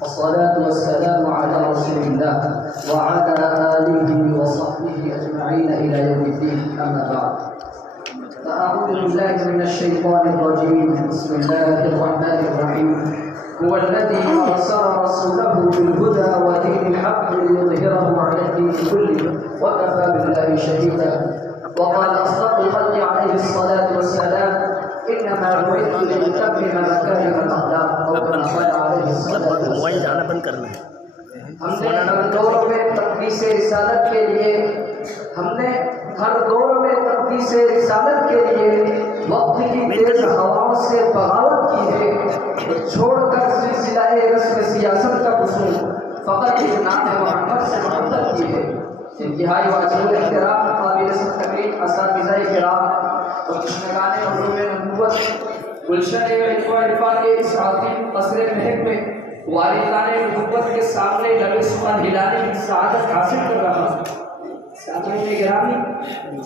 والصلاة والسلام على رسول الله وعلى آله وصحبه أجمعين إلى يوم الدين. أما بعد، فأعوذ بالله من الشيطان الرجيم. بسم الله الرحمن الرحيم. هو الذي أرسل رسوله بالهدى ودين الحق ليظهره على الدين كله وكفى بالله شهيدا. وقال أصدق الخلق عليه الصلاة والسلام: إنما بعثت لأتمم مكارم الأخلاق. أو كما قال عليه الصلاة والسلام. ہم نے ہر دور میں تقدیس رسالت کے لیے وقت کی تیز ہواؤں سے بغاوت کی ہے، چھوڑ کر سلسلہ رسم سیاست کا وصول فقط جناب محمد سے محبت کی ہے. انتہائی واجب احترام قابل تقریر اساتذہ کرام اور کشنگان علوم نبوت گلشن علم و عرفان کے اس عظیم قصر مہک میں والدان نبوت کے سامنے لبِ سخن ہلانے کی سعادت حاصل کر رہا ہوں. سامعین گرامی،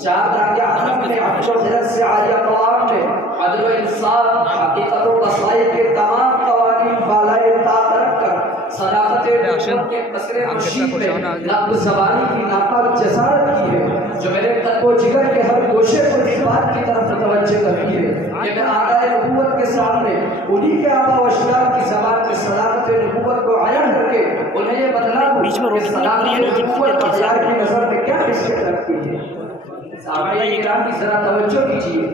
چار درجہ عالم میں عدل و حضرت سے عالیہ قوام میں عدل و انصاف، حقیقت و قصائد کے تمام قوانین بالائے طاق رکھ کر صداقت نبوت کے قصر مشید میں نقد زبانی کی ناقابل جسارت کی ہے، جو میرے قلب و جگر کے ہر گوشے کو اس بات کی طرف متوجہ کرتی ہے کہ میں آقائے نبوت کے سامنے انہی کے آبا و اجداد کی زبان میں صداقت نبوت کو عیان کر کے انہیں یہ بتلاؤں کہ صداقت نبوت معیار کی نظر میں کیا حیثیت رکھتی ہے. سامعین کرام کی ذرا توجہ کیجیے.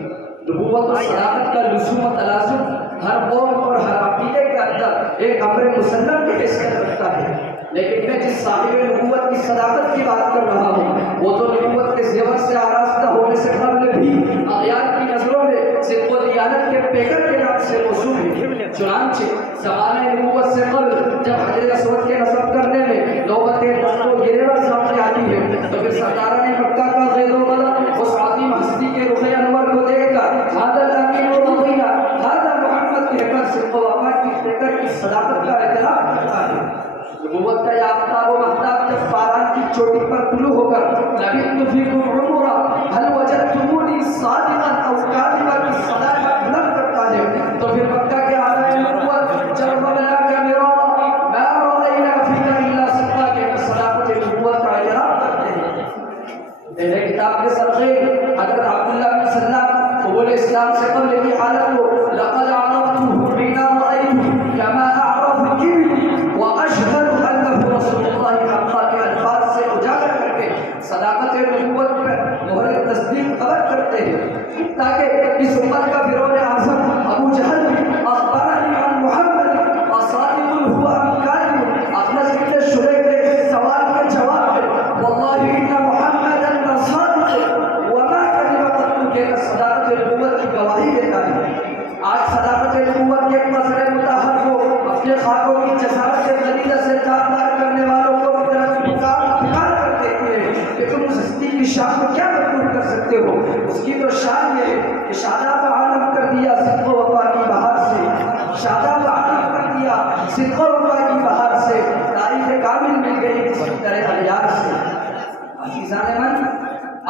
نبوت و صداقت کا لزوم و تلازم ہر قوم اور ہر عقیدے کے اندر ایک امر مسلم کی حیثیت رکھتا ہے، لیکن میں جس صاحب نبوت کی صداقت کی بات کر رہا ہوں وہ تو نبوت کے زیور سے آراستہ ہونے سے قبل بھی اغیار کی نظروں میں صدق و دیانت کے پیکر کے نام سے موصوف ہے. چنانچہ زمانہ نبوت سے قبل جب حجر اسود کے نصب کرنے میں نوبت دست و گریبت سامنے آتی ہے تو پھر سرداران مکہ کا غیر و غلط اس عظیم ہستی کے رخ انور کو دیکھ کر ہذا الامین الرضیہ ہذا محمد کہہ کر صدق و وفا کی پیکر کی صداقت کا اعتراف کرتا ہے. نبوت کا یہ آفتاب و مہتاب جب فاران کی چوٹی پر طلوع ہو کر لبثت فیکم عمرا هل وجدتمونی صادقا او کاذبا کی صداقت بلند کرتا ہے تو پھر مکہ کے اعلی نبوت جربنا کا مرارا ما رأینا فیک الا صدقا کے صداقت نبوت کا اعتراف کرتے ہیں. اہل کتاب کے سرخے حضرت عبداللہ بن سلام قبول اسلام سے قبل کی حالت کو لقد عرفته حين رأيته كما اعرف الكبر واشهد انه رسول الله حقا کے الفاظ سے اجاگر کر کے صداقت نبوت پر مہر تصدیق قبر کرتے ہیں تاکہ اس امت کا فرعون اعظم ابو جہل بھی اخبرنی عن محمد اصادق هو ام کاذب اخنس بن شریک کے سوال کے جواب میں واللہ ان محمدا لصادق وما كذب قط کے صداقت نبوت کی گواہی دیتا ہے. آج صداقت نبوت کے ایک مسئلہ متحد کو اپنے خاکوں کی جسارت سے غلیظہ سے تابدار کرنے والوں کو طرف پکار کر دیتے ہیں کہ تم اس ہستی کی شان کو کیا مقبول کر سکتے ہو. اس کی تو شان یہ ہے کہ شاداب عالم کر دیا صدق و وفا کی بہار سے، شاداب عالم کر دیا صدق و وفا کی بہار سے، تاریخ کامل مل گئی کسی طرح الیار سے. عزیزان من،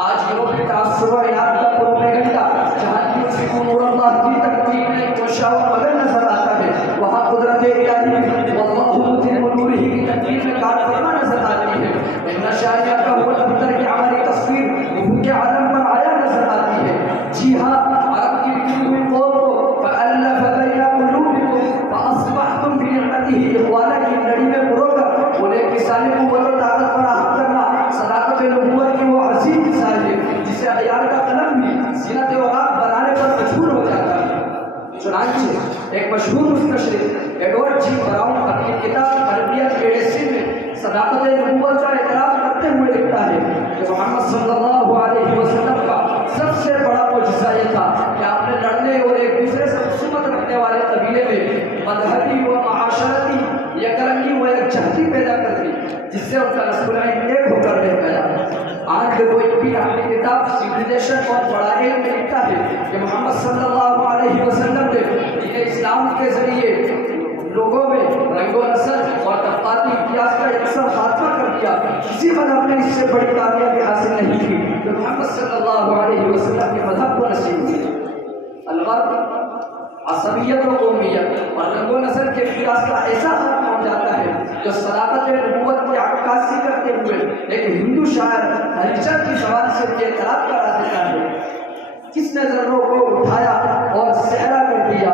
آج یوم تعصب و عناد کا پروپیگنڈا جہاں کی امور اللہ کی تقدیر میں کوشاں و مگر نظر آتا ہے وہاں قدرت الہی واللہ متم نورہ کی تقدیر میں کار فرما نظر آتی ہے. ان شاعریہ کا وہ دفتر کی عملی تصویر روح کے عالم پر آیا نظر آتی ہے. جی ہاں، عرب کی بکھی ہوئی قوم کو فألف بین قلوبکم فاصبحتم بنعمتہ اخوانا کی لڑی میں پرو کر انہیں کسانی قوت و طاقت فراہم کرنا صداقت نبوت کی وہ عظیم مثال ہے جسے اغیار کا قلم بھی زینت اوقات بنانے پر مجبور ہو جاتا ہے. چنانچہ ایک مشہور مستشرق ایڈورڈ جی براؤن اپنی کتاب تربیت میڈیسن میں صداقت نبوت کا اعتراف کرتے ہوئے لکھتا ہے کہ محمد صلی اللہ علیہ وسلم کا سب سے بڑا معجزہ یہ تھا کہ آپ نے لڑنے اور ایک دوسرے سے خصومت رکھنے والے قبیلے میں مذہبی و معاشرتی یکرنگی و یکجہتی پیدا کر دی جس سے ان کا نسل ایک ہو کر رہ گیا. آج کوئی بھی اپنی کتاب سیویلائزیشن اور بڑا علم میں لکھتا ہے کہ محمد صلی اللہ علیہ وسلم نے دین اسلام کے ذریعے لوگوں میں رنگ و نسل اور طبقاتی امتیاز کا یکسر خاتمہ کر دیا. کسی مذہب نے اس سے بڑی کامیابی حاصل نہیں کی جو محمد صلی اللہ علیہ وسلم کے مذہب کو نصیب ہوئی. البتہ عصبیت و قومیت اور رنگ و نسل کے کی راستہ ایسا ختم ہو جاتا ہے جو صداقت نبوت کی عکاسی کرتے ہوئے ایک ہندو شاعر ہریچند کی زبان سے یہ اعتراف کرا دیتا ہے، کس نے ذروں کو اٹھایا اور صحرا کر دیا،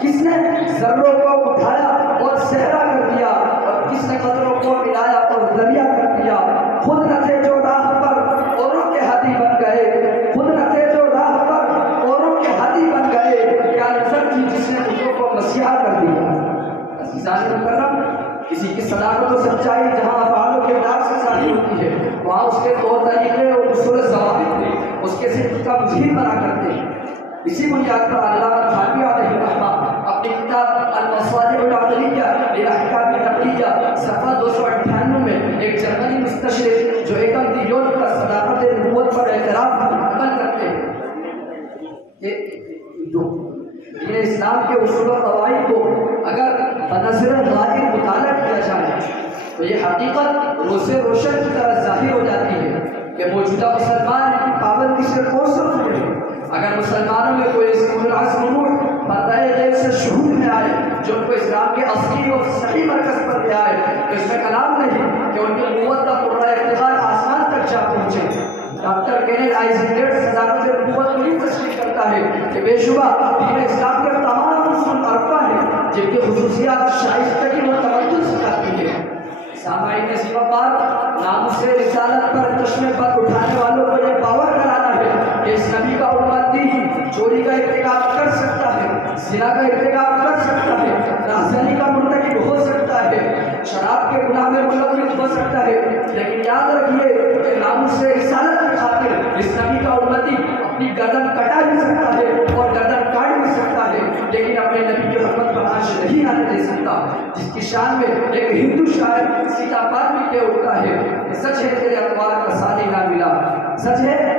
کس نے ذروں کو اٹھایا اور صحرا کر دیا، اور کس نے قطروں کو ملایا اور دریا کر دیا، خود نہ تھے جو راہ پر اوروں کے ہادی بن گئے، خود نہ تھے جو راہ پر اوروں کے ہادی بن گئے، کیا نظر تھی جس نے مجھوں کو مسیحا کر دیا۔ عزیزان مکرم، کسی کی صداقت و سچائی جہاں افعال و کردار سے ظاہر ہوتی ہے وہاں اس کے طور طریقے اور اصول ضوابط بھی اس کے صدق کا مظہر بنا کرتے ہیں۔ اسی بنیاد پر علامہ تھانوی علیہ الرحمہ اپنی کتاب المصالح العقلیہ للاحکام النقلیہ صفحہ 298 میں ایک جرمنی مستشرق جو ایکم دیون کا صداقت نبوت پر اعتراف عمل کرتے ہیں کہ جو دین اسلام کے اصول و قواعد کو اگر بنظر غالب مطالعہ کیا جائے تو یہ حقیقت روز روشن کی طرح ظاہر ہو جاتی ہے کہ موجودہ مسلمان ان کی پابندی سے کوسر ہوئے ہیں۔ اگر مسلمانوں میں کوئی پردہ غیب سے شہود میں آئے جو ان کو اسلام کے اصلی اور صحیح مرکز پر لے آئے تو اس میں کلام نہیں کہ ان کی نبوت کا پورا اقتدار آسمان تک جا پہنچے۔ ڈاکٹر کینیڈ آئزنگیٹ صداقت نبوت کو یہ تشریح کرتا ہے کہ بے شبہ دین اسلام کے تمام اصول عرفہ ہیں جن کی خصوصیات شائستگی و تمدن سکھاتی ہے۔ سامعین عظیم پاک، ناموس رسالت پر چشمے پر اٹھانے والوں کو یہ باور کرانا ہے کہ اس نبی کا امتی چوری کا ارتکاب کر سکتا ہے، زنا کا ارتکاب کر سکتا ہے، راہزنی کا مرتکب ہو سکتا ہے، شراب کے گناہ میں ملوث ہو سکتا ہے، لیکن یاد رکھیے کہ ناموس رسالت کی خاطر اس نبی کا امتی اپنی گردن کٹا بھی سکتا ہے اور گردن کاٹ بھی سکتا ہے، لیکن اپنے نبی کی حرمت پر آنچ نہیں آنے دے سکتا، جس کی شان میں ایک ہندو شاعر سیتا پات بھی کہہ اٹھتا ہے کہ سچ ہے تیرے اخبار کا سانی نہ ملا، سچ ہے